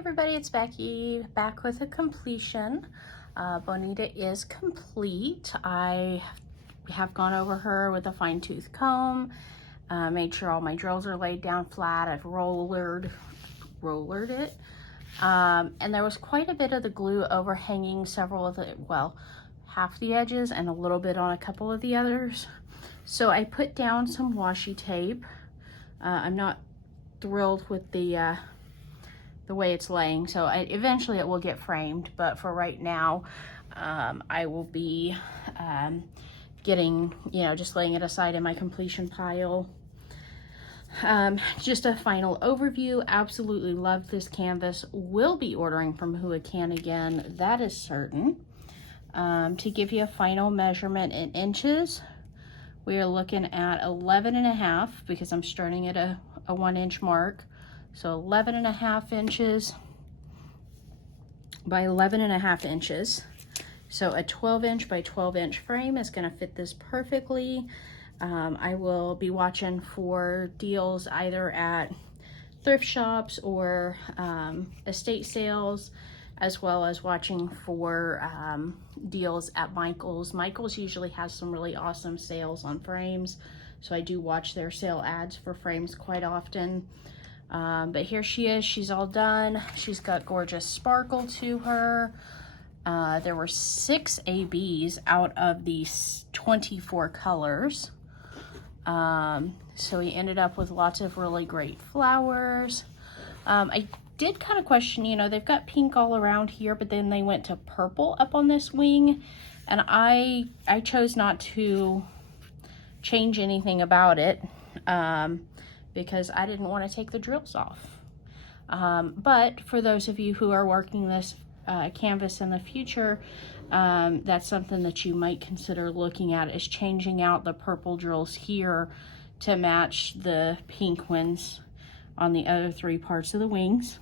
everybody, it's Becky back with a completion. Bonita is complete. I have gone over her with a fine-tooth comb, made sure all my drills are laid down flat. I've rollered it. And there was quite a bit of the glue overhanging several of the, well, half the edges and a little bit on a couple of the others. So I put down some washi tape. I'm not thrilled with the way it's laying, so eventually it will get framed, but for right now I will be getting, just laying it aside in my completion pile. Just a final overview. Absolutely love this canvas. Will be ordering from Who Can again, that is certain. To give you a final measurement in inches, we are looking at 11.5 because I'm starting at a 1-inch mark. So 11.5 inches by 11.5 inches. So a 12-inch by 12-inch frame is going to fit this perfectly. I will be watching for deals either at thrift shops or estate sales, as well as watching for deals at Michael's. Michael's usually has some really awesome sales on frames, so I do watch their sale ads for frames quite often. But here she is, she's all done. She's got gorgeous sparkle to her. There were 6 ABs out of these 24 colors. So we ended up with lots of really great flowers. I did kind of question, they've got pink all around here, but then they went to purple up on this wing. And I chose not to change anything about it. Because I didn't want to take the drills off. But for those of you who are working this canvas in the future, that's something that you might consider looking at, is changing out the purple drills here to match the pink ones on the other 3 parts of the wings.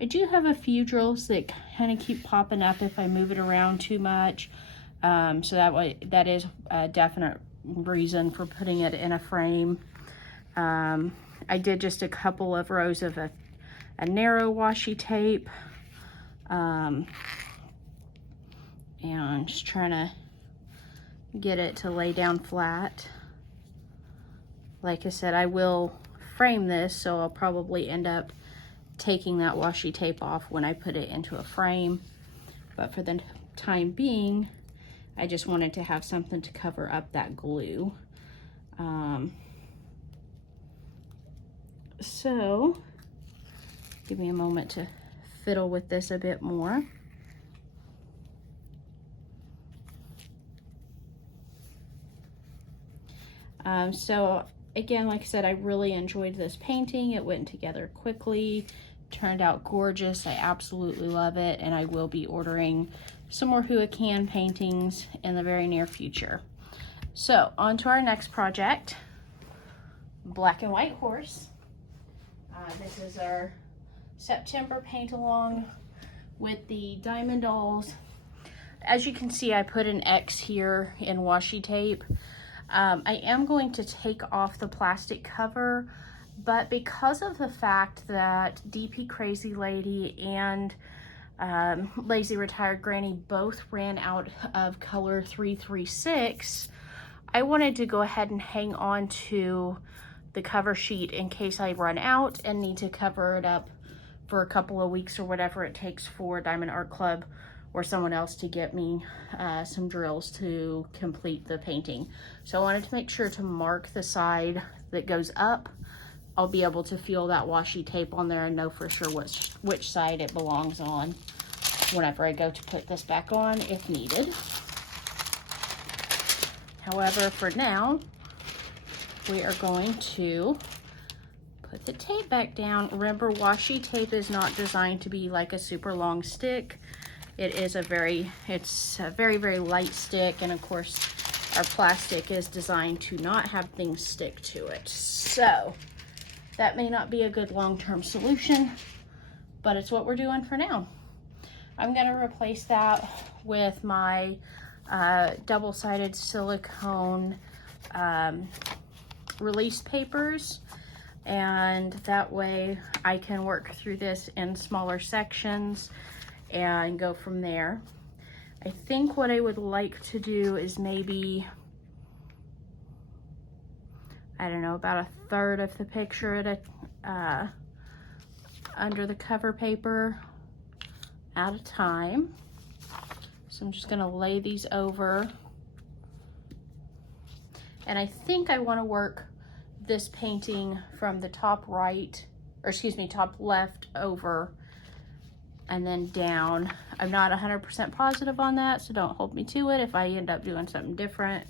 I do have a few drills that kind of keep popping up if I move it around too much. So that is a definite reason for putting it in a frame. I did just a couple of rows of a narrow washi tape, and just trying to get it to lay down flat. Like I said, I will frame this, so I'll probably end up taking that washi tape off when I put it into a frame, but for the time being I just wanted to have something to cover up that glue. So give me a moment to fiddle with this a bit more. So again, like I said, I really enjoyed this painting. It went together quickly, turned out gorgeous. I absolutely love it, and I will be ordering some more Who Can paintings in the very near future. So on to our next project, Black and White Horse. This is our September paint along with the Diamond Dolls. As you can see, I put an X here in washi tape. I am going to take off the plastic cover, but because of the fact that DP Crazy Lady and Lazy Retired Granny both ran out of color 336, I wanted to go ahead and hang on to the cover sheet in case I run out and need to cover it up for a couple of weeks or whatever it takes for Diamond Art Club or someone else to get me some drills to complete the painting. So I wanted to make sure to mark the side that goes up. I'll be able to feel that washi tape on there and know for sure which side it belongs on whenever I go to put this back on if needed. However, for now, we are going to put the tape back down. Remember, washi tape is not designed to be like a super long stick. It's a very, very light stick, and of course our plastic is designed to not have things stick to it. So that may not be a good long-term solution, but it's what we're doing for now. I'm going to replace that with my double-sided silicone release papers. and that way I can work through this in smaller sections and go from there. I think what I would like to do is maybe, I don't know, about 1/3 of the picture at a under the cover paper at a time. So I'm just gonna lay these over. And I think I wanna work this painting from the top right, or excuse me, top left over and then down. I'm not 100% positive on that, so don't hold me to it if I end up doing something different.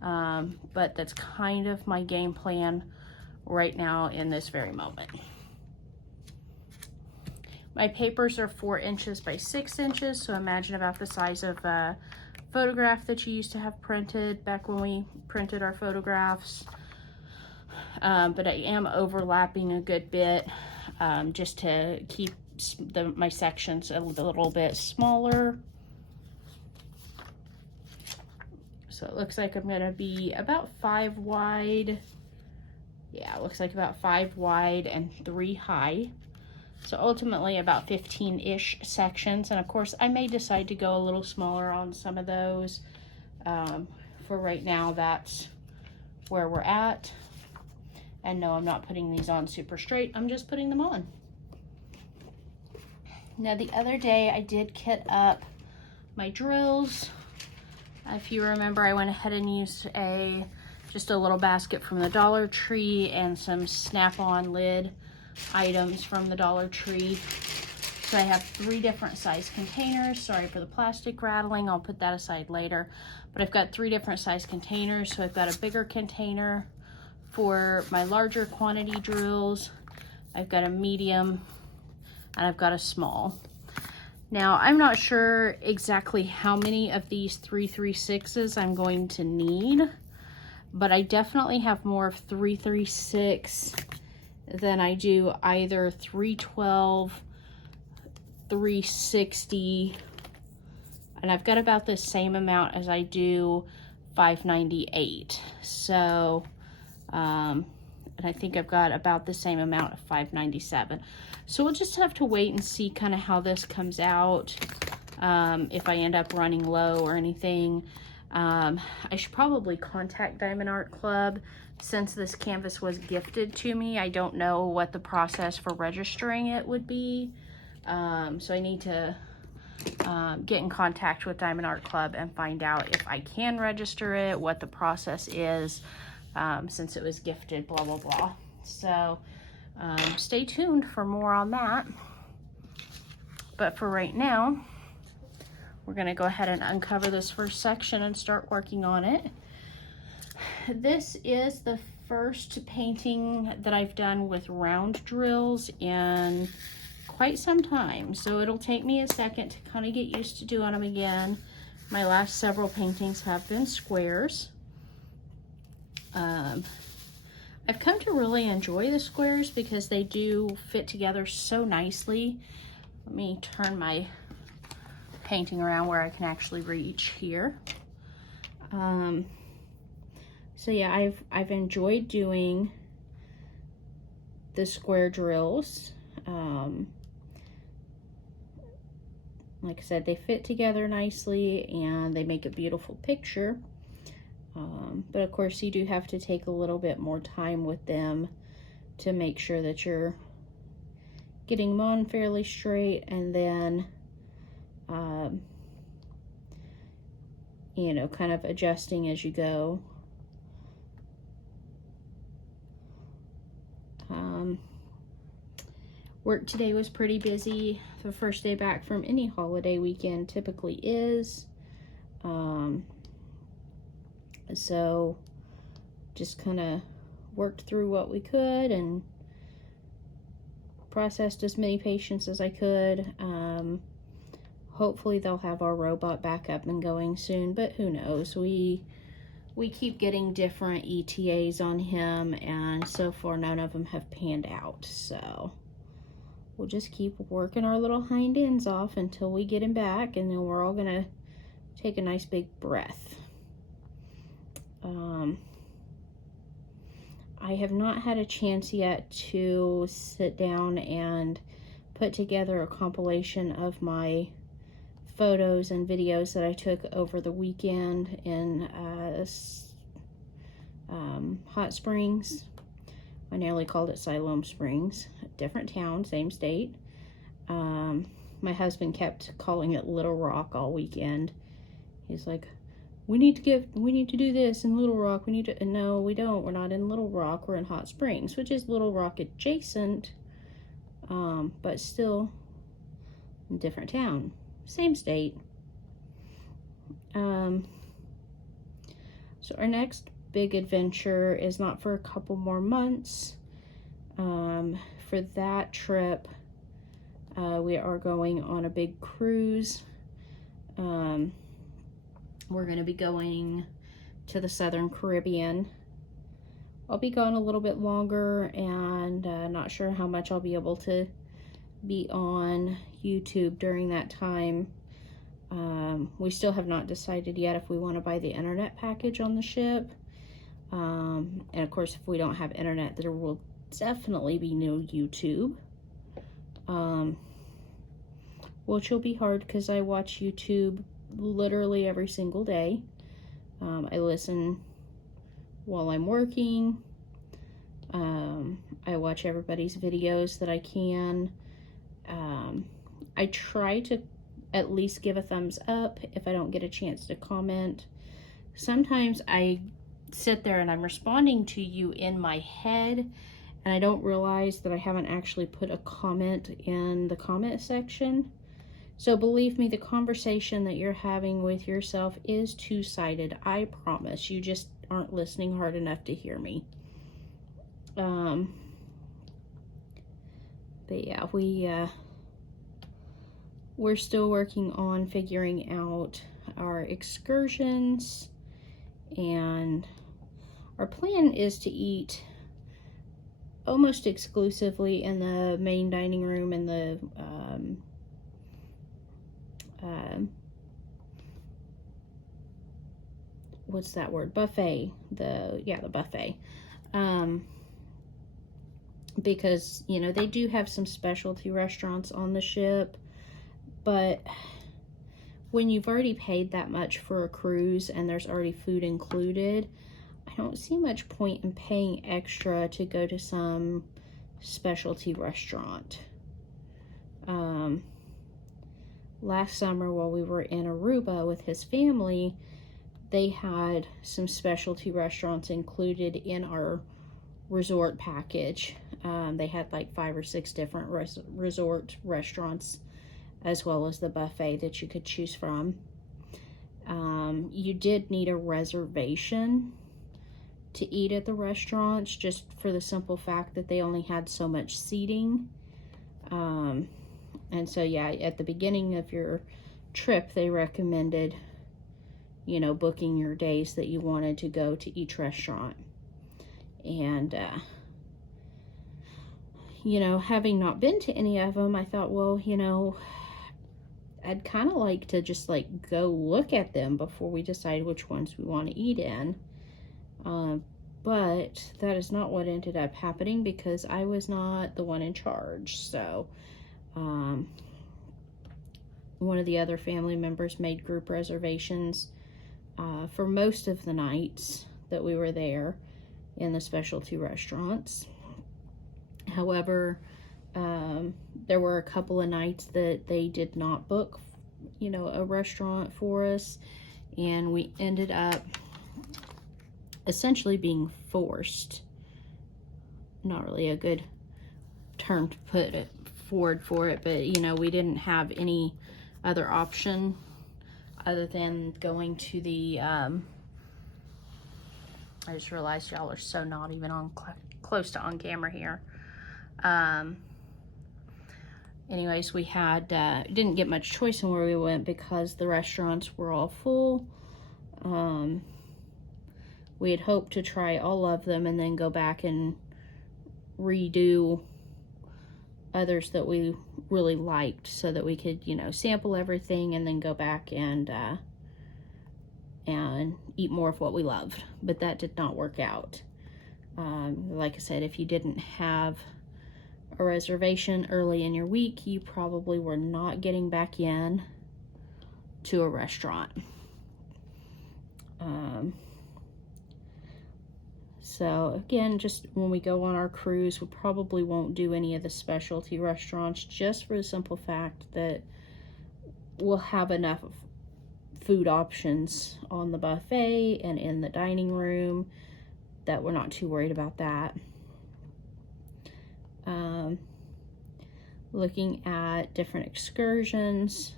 But that's kind of my game plan right now in this very moment. My papers are 4 inches by 6 inches, so imagine about the size of a photograph that you used to have printed back when we printed our photographs. But I am overlapping a good bit just to keep my sections a little bit smaller. So it looks like I'm gonna be about 5 wide. Yeah, it looks like about 5 wide and 3 high. So ultimately about 15-ish sections. And of course, I may decide to go a little smaller on some of those. For right now, that's where we're at. And no, I'm not putting these on super straight. I'm just putting them on. Now, the other day I did kit up my drills. If you remember, I went ahead and used just a little basket from the Dollar Tree and some snap-on lid items from the Dollar Tree. So I have 3 different size containers. Sorry for the plastic rattling, I'll put that aside later. But I've got 3 different size containers. So I've got a bigger container for my larger quantity drills. I've got a medium and I've got a small. Now, I'm not sure exactly how many of these 336s I'm going to need, but I definitely have more of 336 than I do either 312, 360, and I've got about the same amount as I do 598. So, and I think I've got about the same amount of 597. So we'll just have to wait and see kind of how this comes out. If I end up running low or anything. I should probably contact Diamond Art Club. Since this canvas was gifted to me, I don't know what the process for registering it would be. So I need to get in contact with Diamond Art Club and find out if I can register it, what the process is, since it was gifted, blah, blah, blah. So stay tuned for more on that. But for right now, we're going to go ahead and uncover this first section and start working on it. This is the first painting that I've done with round drills in quite some time, so it'll take me a second to kind of get used to doing them again. My last several paintings have been squares. I've come to really enjoy the squares because they do fit together so nicely. Let me turn my painting around where I can actually reach here. So yeah, I've enjoyed doing the square drills. Like I said, they fit together nicely and they make a beautiful picture. But of course you do have to take a little bit more time with them to make sure that you're getting them on fairly straight, and then you know, kind of adjusting as you go. Work today was pretty busy. The first day back from any holiday weekend typically is. So just kind of worked through what we could and processed as many patients as I could. Hopefully they'll have our robot back up and going soon, but who knows? We keep getting different ETAs on him, and so far none of them have panned out. So we'll just keep working our little hind ends off until we get him back, and then we're all gonna take a nice big breath. I have not had a chance yet to sit down and put together a compilation of my photos and videos that I took over the weekend in Hot Springs. I nearly called it Siloam Springs. Different town, same state. My husband kept calling it Little Rock all weekend. He's like, we need to do this in Little Rock. No, we don't. We're not in Little Rock. We're in Hot Springs, which is Little Rock adjacent, but still a different town, same state. So our next big adventure is not for a couple more months. For that trip, we are going on a big cruise. We're going to be going to the Southern Caribbean. I'll be gone a little bit longer, and not sure how much I'll be able to be on YouTube during that time. We still have not decided yet if we want to buy the internet package on the ship. And of course, if we don't have internet, there will definitely be no YouTube. Which will be hard because I watch YouTube literally every single day. I listen while I'm working. I watch everybody's videos that I can. I try to at least give a thumbs up if I don't get a chance to comment. Sometimes I sit there and I'm responding to you in my head, and I don't realize that I haven't actually put a comment in the comment section. So believe me, the conversation that you're having with yourself is two-sided. I promise. You just aren't listening hard enough to hear me. But yeah, we're still working on figuring out our excursions, and our plan is to eat almost exclusively in the main dining room and the what's that word? Buffet. The buffet. Because, you know, they do have some specialty restaurants on the ship, but when you've already paid that much for a cruise and there's already food included, I don't see much point in paying extra to go to some specialty restaurant. Last summer while we were in Aruba with his family, they had some specialty restaurants included in our resort package. They had like 5 or 6 different resort restaurants, as well as the buffet that you could choose from. You did need a reservation to eat at the restaurants, just for the simple fact that they only had so much seating. And so, yeah, at the beginning of your trip, they recommended, you know, booking your days that you wanted to go to each restaurant. And, you know, having not been to any of them, I thought, well, you know, I'd kind of like to just, like, go look at them before we decide which ones we want to eat in. But that is not what ended up happening because I was not the one in charge. So, one of the other family members made group reservations for most of the nights that we were there in the specialty restaurants. However, there were a couple of nights that they did not book, you know, a restaurant for us, and we ended up essentially being forced. Not really a good term to put it forward for it, but you know, we didn't have any other option other than going to the I just realized y'all are so not even on close to on camera here. Anyways, we had didn't get much choice in where we went because the restaurants were all full. We had hoped to try all of them and then go back and redo others that we really liked so that we could, you know, sample everything and then go back and eat more of what we loved. But that did not work out. Like I said, if you didn't have a reservation early in your week, you probably were not getting back in to a restaurant. So again, just when we go on our cruise, we probably won't do any of the specialty restaurants, just for the simple fact that we'll have enough food options on the buffet and in the dining room that we're not too worried about that. Looking at different excursions,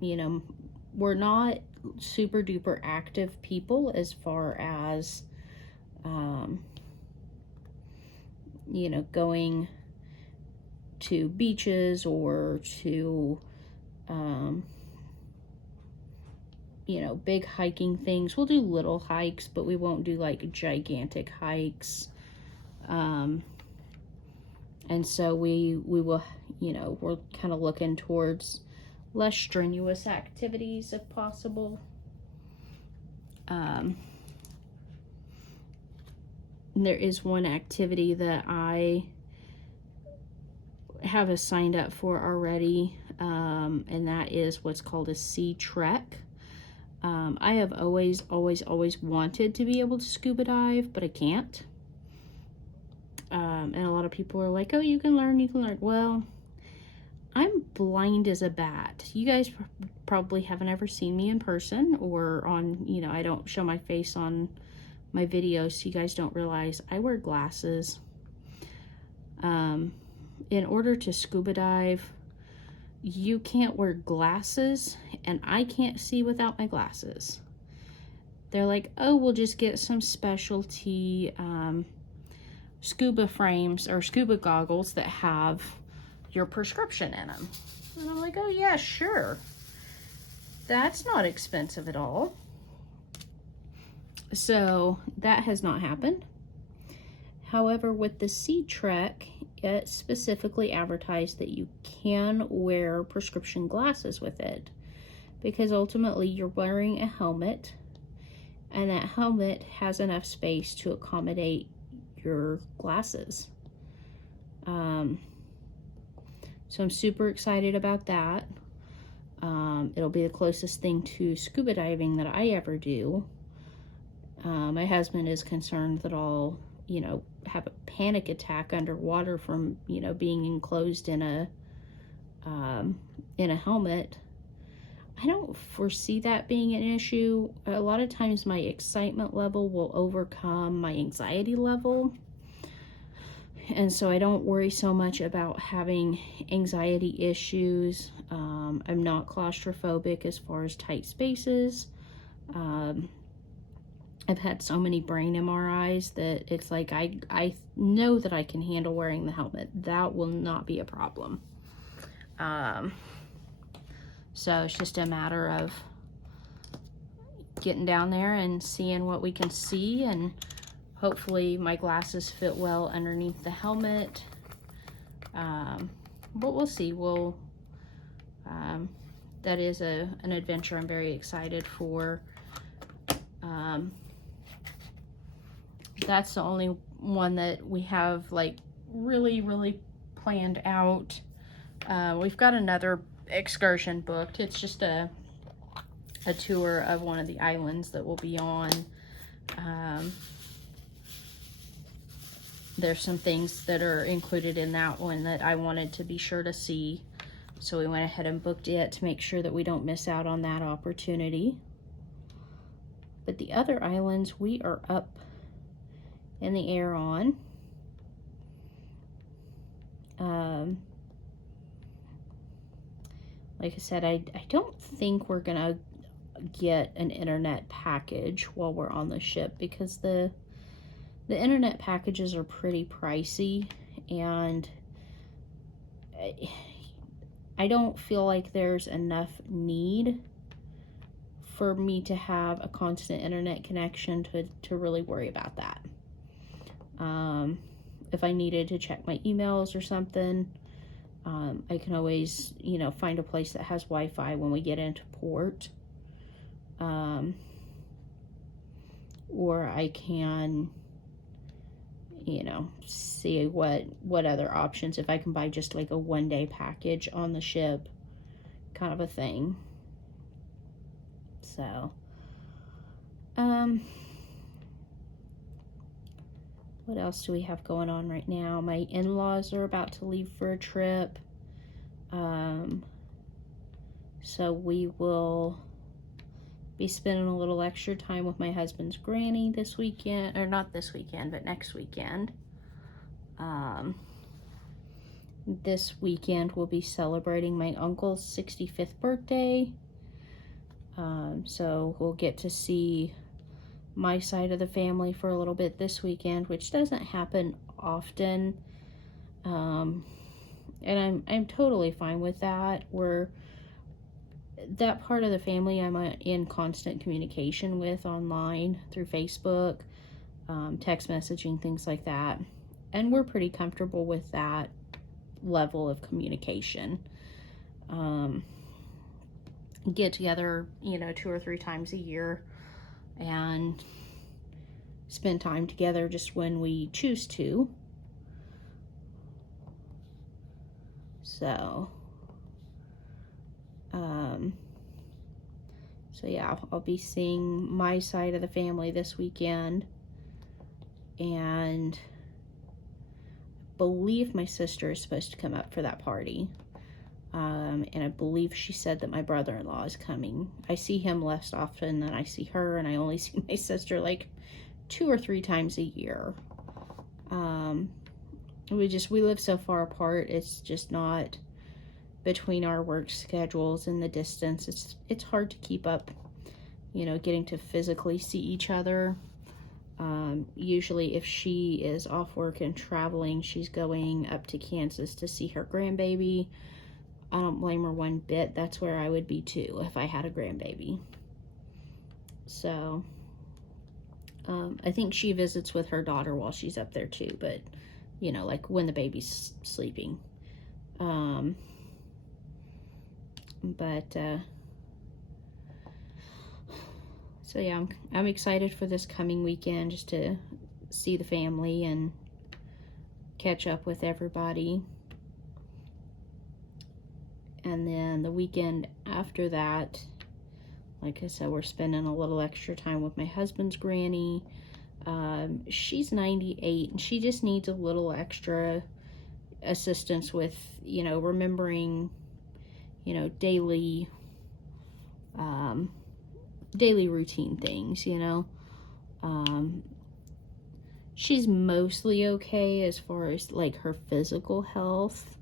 you know, we're not super duper active people as far as, you know, going to beaches or to, you know, big hiking things. We'll do little hikes, but we won't do like gigantic hikes. And so we will, you know, we're kind of looking towards less strenuous activities if possible. There is one activity that I have signed up for already, and that is what's called a sea trek. I have always wanted to be able to scuba dive, but I can't. And a lot of people are like, oh, you can learn. Well, I'm blind as a bat. You guys probably haven't ever seen me in person or on, you know, I don't show my face on my videos, so you guys don't realize I wear glasses. In order to scuba dive, you can't wear glasses, and I can't see without my glasses. They're like, oh, we'll just get some specialty scuba frames or scuba goggles that have your prescription in them. And I'm like, oh yeah, sure. That's not expensive at all. So that has not happened. However, with the Sea Trek, it specifically advertised that you can wear prescription glasses with it, because ultimately you're wearing a helmet, and that helmet has enough space to accommodate your glasses. So I'm super excited about that. It'll be the closest thing to scuba diving that I ever do. My husband is concerned that I'll, you know, have a panic attack underwater from, you know, being enclosed in a helmet. I don't foresee that being an issue. A lot of times my excitement level will overcome my anxiety level. And so I don't worry so much about having anxiety issues. I'm not claustrophobic as far as tight spaces. I've had so many brain MRIs that it's like I know that I can handle wearing the helmet. That will not be a problem. So it's just a matter of getting down there and seeing what we can see, and hopefully my glasses fit well underneath the helmet. But we'll see. That is an adventure I'm very excited for. That's the only one that we have like really planned out. We've got another excursion booked. It's just a tour of one of the islands that we'll be on. There's some things that are included in that one that I wanted to be sure to see, so we went ahead and booked it to make sure that we don't miss out on that opportunity. But the other islands we are up in the air on. Like I said, I don't think we're gonna get an internet package while we're on the ship, because the internet packages are pretty pricey, and I don't feel like there's enough need for me to have a constant internet connection to really worry about that. If I needed to check my emails or something, I can always, you know, find a place that has Wi-Fi when we get into port. or I can, you know, see what other options, if I can buy just like a 1-day package on the ship kind of a thing. So, what else do we have going on right now? My in-laws are about to leave for a trip. So we will be spending a little extra time with my husband's granny this weekend, or not this weekend, but next weekend. This weekend we'll be celebrating my uncle's 65th birthday. So we'll get to see my side of the family for a little bit this weekend, which doesn't happen often. And I'm totally fine with that. That part of the family I'm in constant communication with online through Facebook, text messaging, things like that. And we're pretty comfortable with that level of communication. Get together, you know, 2 or 3 times a year and spend time together just when we choose to. So, yeah, I'll be seeing my side of the family this weekend, and I believe my sister is supposed to come up for that party. And I believe she said that my brother-in-law is coming. I see him less often than I see her, and I only see my sister like 2 or 3 times a year. We live so far apart, it's just not, between our work schedules and the distance, it's hard to keep up, you know, getting to physically see each other. Usually if she is off work and traveling, she's going up to Kansas to see her grandbaby. I don't blame her one bit. That's where I would be too if I had a grandbaby. So, I think she visits with her daughter while she's up there too, but, you know, like when the baby's sleeping. So yeah, I'm excited for this coming weekend just to see the family and catch up with everybody. And then the weekend after that, like I said, we're spending a little extra time with my husband's granny. She's 98 and she just needs a little extra assistance with, you know, remembering, you know, daily routine things, you know. She's mostly okay as far as like her physical health.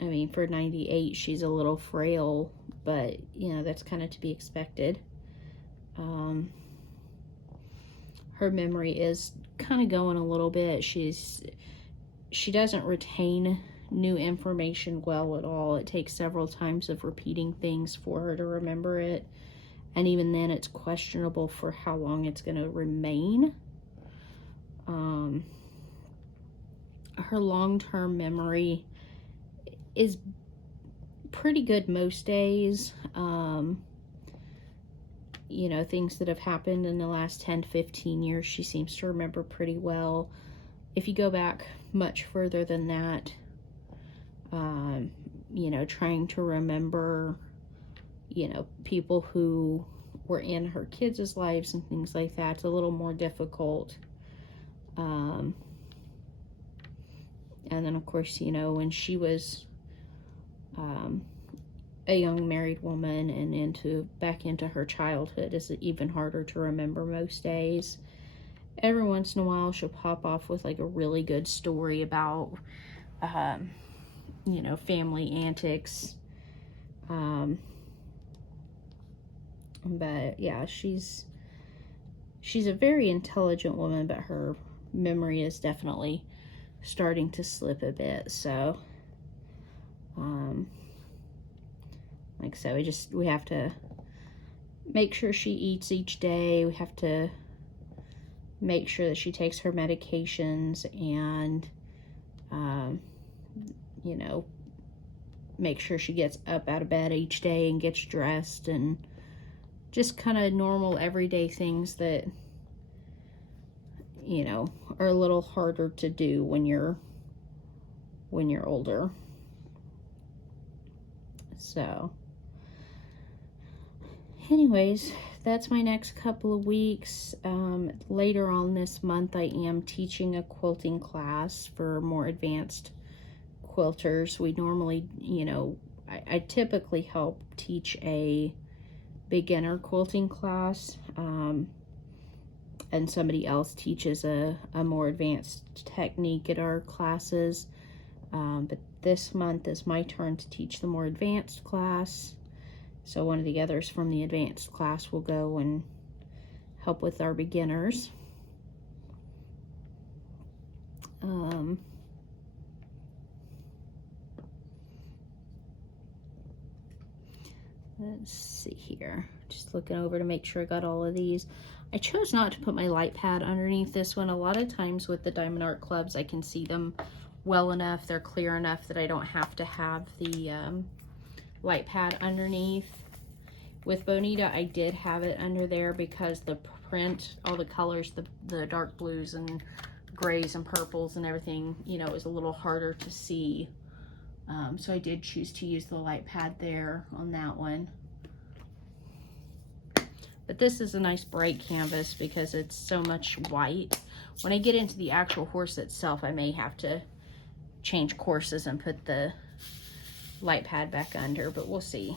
I mean, for 98, she's a little frail, but, you know, that's kind of to be expected. Her memory is kind of going a little bit. She doesn't retain new information well at all. It takes several times of repeating things for her to remember it. And even then, it's questionable for how long it's going to remain. Her long-term memory is pretty good most days. You know, things that have happened in the last 10 to 15 years, she seems to remember pretty well. If you go back much further than that, you know, trying to remember, you know, people who were in her kids' lives and things like that, it's a little more difficult. And then, of course, you know, when she was a young married woman and back into her childhood, is even harder to remember most days. Every once in a while, she'll pop off with like a really good story about, you know, family antics. But yeah, she's a very intelligent woman, but her memory is definitely starting to slip a bit. So, like I said, we have to make sure she eats each day. We have to make sure that she takes her medications and, you know, make sure she gets up out of bed each day and gets dressed and just kind of normal everyday things that, you know, are a little harder to do when you're older. So anyways, that's my next couple of weeks. Later on this month, I am teaching a quilting class for more advanced quilters. We normally, you know, I typically help teach a beginner quilting class, and somebody else teaches a more advanced technique at our classes. But this month is my turn to teach the more advanced class. So one of the others from the advanced class will go and help with our beginners. Let's see here. Just looking over to make sure I got all of these. I chose not to put my light pad underneath this one. A lot of times with the Diamond Art Clubs, I can see them well enough. They're clear enough that I don't have to have the light pad underneath. With Bonita, I did have it under there because the print, all the colors, the dark blues and grays and purples and everything, you know, is a little harder to see. So I did choose to use the light pad there on that one. But this is a nice bright canvas because it's so much white. When I get into the actual horse itself, I may have to change courses and put the light pad back under, but we'll see.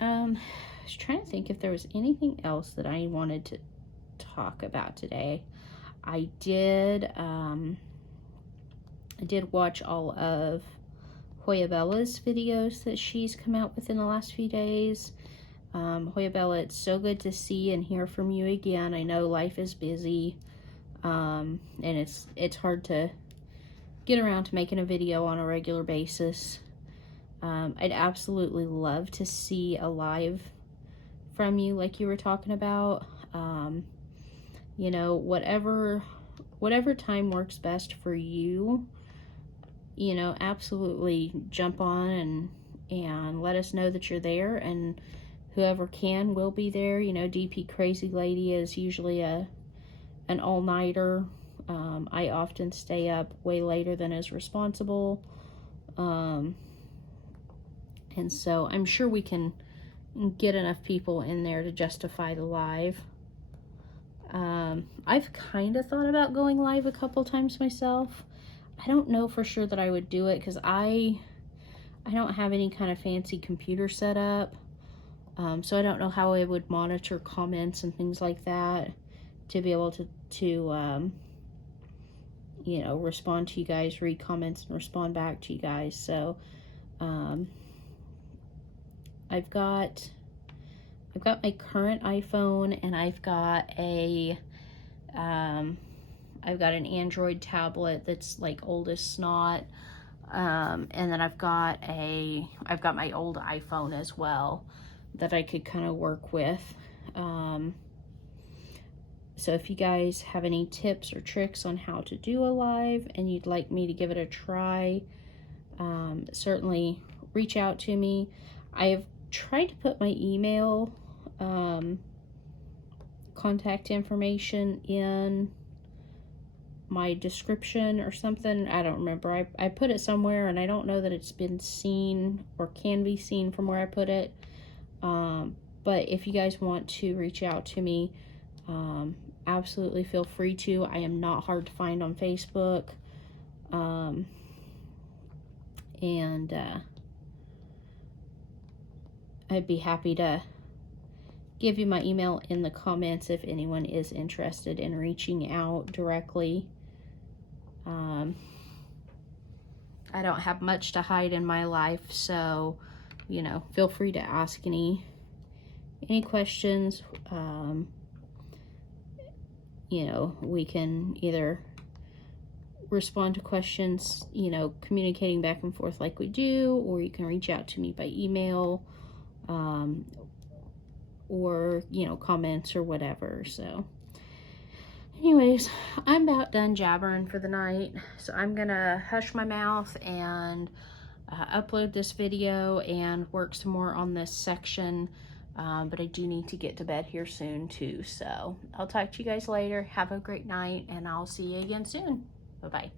I was trying to think if there was anything else that I wanted to talk about today. I did watch all of Hoya Bella's videos that she's come out with in the last few days. Hoya Bella, it's so good to see and hear from you again. I know life is busy, and it's hard to get around to making a video on a regular basis. I'd absolutely love to see a live from you like you were talking about. You know, whatever time works best for you, you know, absolutely jump on and let us know that you're there, and whoever can will be there. You know, DP Crazy Lady is usually an all-nighter. I often stay up way later than is responsible. And so I'm sure we can get enough people in there to justify the live. I've kind of thought about going live a couple times myself. I don't know for sure that I would do it because I don't have any kind of fancy computer set up. So I don't know how I would monitor comments and things like that to be able to you know, respond to you guys, read comments and respond back to you guys. So I've got my current iPhone, and I've got an Android tablet that's like old as snot. And then I've got my old iPhone as well that I could kind of work with. So if you guys have any tips or tricks on how to do a live and you'd like me to give it a try, certainly reach out to me. I have tried to put my email contact information in my description or something. I don't remember. I put it somewhere, and I don't know that it's been seen or can be seen from where I put it. But if you guys want to reach out to me, absolutely feel free to. I am not hard to find on Facebook. And I'd be happy to give you my email in the comments if anyone is interested in reaching out directly. I don't have much to hide in my life, so, you know, feel free to ask any questions. You know, we can either respond to questions, you know, communicating back and forth like we do, or you can reach out to me by email, or, you know, comments or whatever. So anyways, I'm about done jabbering for the night, so I'm gonna hush my mouth and upload this video and work some more on this section. But I do need to get to bed here soon too. So I'll talk to you guys later. Have a great night, and I'll see you again soon. Bye-bye.